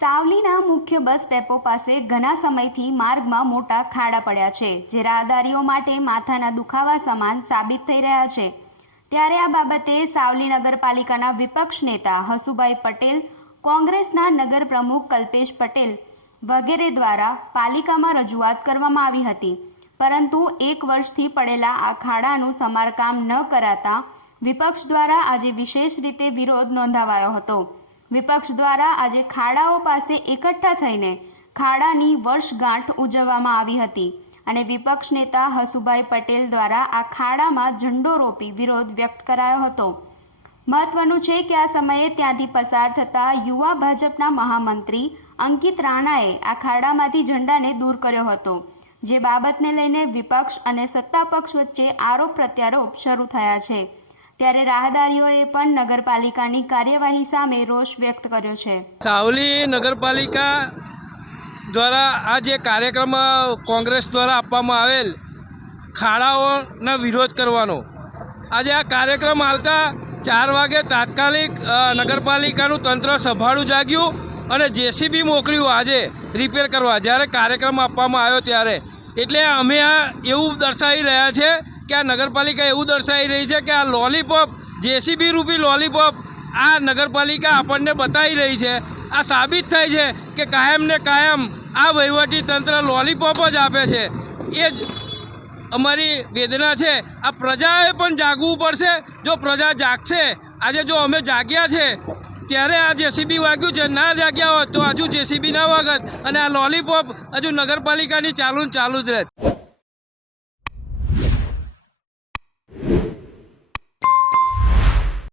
સાવલીના મુખ્ય bus depot પાસે ઘણા સમયથી માર્ગમાં મોટા ખાડા પડ્યા છે, જે રાહદારીઓ માટે માથાના દુખાવા સમાન સાબિત થઈ રહ્યા છે. ત્યારે આ બાબતે સાવલી નગરપાલિકાના વિપક્ષ નેતા હસુભાઈ પટેલ, કોંગ્રેસના નગર પ્રમુખ કલ્પેશ પટેલ વગેરે દ્વારા પાલિકામાં રજૂઆત કરવામાં આવી હતી. પરંતુ એક વર્ષથી પડેલા આ ખાડાનું સમારકામ ન કરાતા વિપક્ષ દ્વારા આજે વિશેષ રીતે વિરોધ નોંધાવાયો હતો. વિપક્ષ દ્વારા આજે ખાડાઓ પાસે એકઠા થઈને ખાડાની વર્ષગાંઠ ઉજવવામાં આવી હતી અને વિપક્ષ નેતા હસુભાઈ પટેલ દ્વારા આ ખાડામાં ઝંડો રોપી વિરોધ વ્યક્ત કરાયો હતો. મહત્વનું છે કે આ સમયે ત્યાંથી પસાર થતા યુવા ભાજપના મહામંત્રી અંકિત રાણાએ આ ખાડામાંથી ઝંડાને દૂર કર્યો હતો, જે બાબતને લઈને વિપક્ષ અને સત્તા પક્ષ વચ્ચે આરોપ પ્રત્યારોપ શરૂ થયા છે. ત્યારે રાહદારીઓએ પણ નગરપાલિકાની કાર્યવાહી સામે રોષ વ્યક્ત કર્યો છે. સાવલી નગરપાલિકા દ્વારા આ જે કાર્યક્રમ કોંગ્રેસ દ્વારા આપવામાં આવેલ ખાડાઓનો વિરોધ કરવાનો, આજે આ કાર્યક્રમ હાલતા ચાર વાગે તાત્કાલિક નગરપાલિકાનું તંત્ર સંભાળું જાગ્યું અને જેસીબી મોકલ્યું આજે રિપેર કરવા, જ્યારે કાર્યક્રમ આપવામાં આવ્યો ત્યારે. એટલે અમે આ એવું દર્શાવી રહ્યા છે કે આ નગરપાલિકા એવું દર્શાવી રહી છે કે આ લોલીપોપ જેસીબી રૂપી લોલીપોપ આ નગરપાલિકા આપણને બતાવી રહી છે. આ સાબિત થાય છે કે કાયમ ને કાયમ આ વહીવટી તંત્ર લોલીપોપ જ આપે છે. એ જ અમારી વેદના છે. આ પ્રજાએ પણ જાગવું પડશે. જો પ્રજા જાગશે, આજે જો અમે જાગ્યા છે, ત્યારે આ જેસીબી વાગ્યું છે. ના જાગ્યા હોત તો હજુ જેસીબી ના વાગત અને આ લોલીપોપ હજુ નગરપાલિકાની ચાલુ ચાલુ જ રહેત.